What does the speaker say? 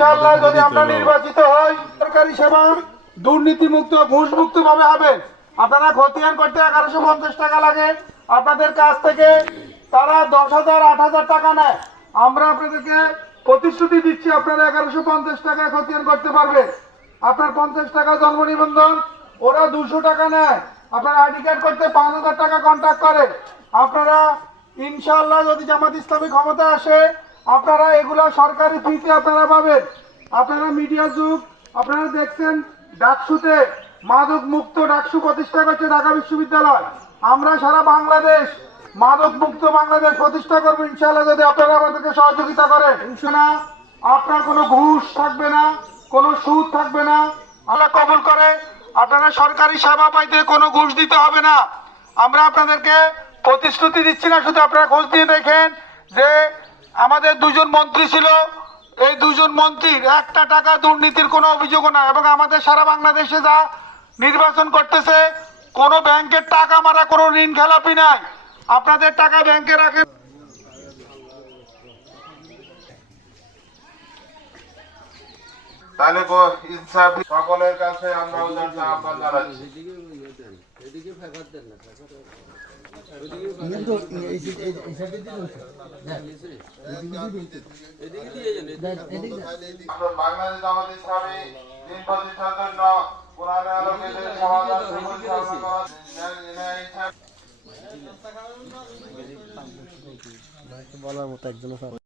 ইনশাআল্লাহ যদি আমরা নির্বাচিত হই, সরকারি সেবা দুর্নীতিমুক্ত ঘুষমুক্ত ভাবে হবে। আপনারা খতিয়ান করতে 1150 টাকা লাগে, আপনাদের কাছ থেকে তারা 10,000 8,000 টাকা নেয়। আমরা আপনাদেরকে প্রতিশ্রুতি দিচ্ছি আপনারা 1150 টাকায় খতিয়ান করতে পারবে। আপনার 50 টাকা জন্ম নিবন্ধন, ওরা 200 টাকা নেয়। আপনার আইডি কার্ড করতে 5,000 টাকা কন্ট্যাক্ট করে। আপনারা ইনশাআল্লাহ যদি জামাত ইসলামী ক্ষমতা আসে, আপনারা এগুলা সরকারি ফিতে আপনারা পাবেন। আপনারা মিডিয়া যুগ, আপনারা দেখছেন ডাকসুতে মাদক মুক্ত ডাকসু প্রতিষ্ঠা করছে ঢাকা বিশ্ববিদ্যালয়। আমরা সারা বাংলাদেশ মাদক মুক্ত বাংলাদেশ প্রতিষ্ঠা করবো ইনশাআল্লাহ, যদি আপনারা আমাদেরকে সহযোগিতা করেন। ইনশাআল্লাহ আপনার কোনো ঘুষ থাকবে না, কোনো সুদ থাকবে না। আল্লাহ কবুল করে। আপনারা সরকারি সেবা পাইতে কোনো ঘুষ দিতে হবে না। আমরা আপনাদেরকে প্রতিশ্রুতি দিচ্ছি না, শুধু আপনারা খোঁজ নিয়ে দেখেন যে আমাদের 2জন মন্ত্রী ছিল, এই 2জন মন্ত্রীর একটা টাকা দুর্নীতির কোনো অভিযোগ না। এবং আমাদের সারা বাংলাদেশে যা নির্বাচন করতেছে, কোনো ব্যাংকের টাকা মারা, কোনো ঋণ খেলাপি নাই। আপনাদের টাকা ব্যাংকে রাখেন। তাহলে ইনসাফ সকলের কাছে আমরা আহ্বান জানাচ্ছি। বাংলাদেশ জামাত ইসলামী দিন প্রতিষ্ঠার জন্য কোরআনের আলোকে সমাধান বলার মতো একজন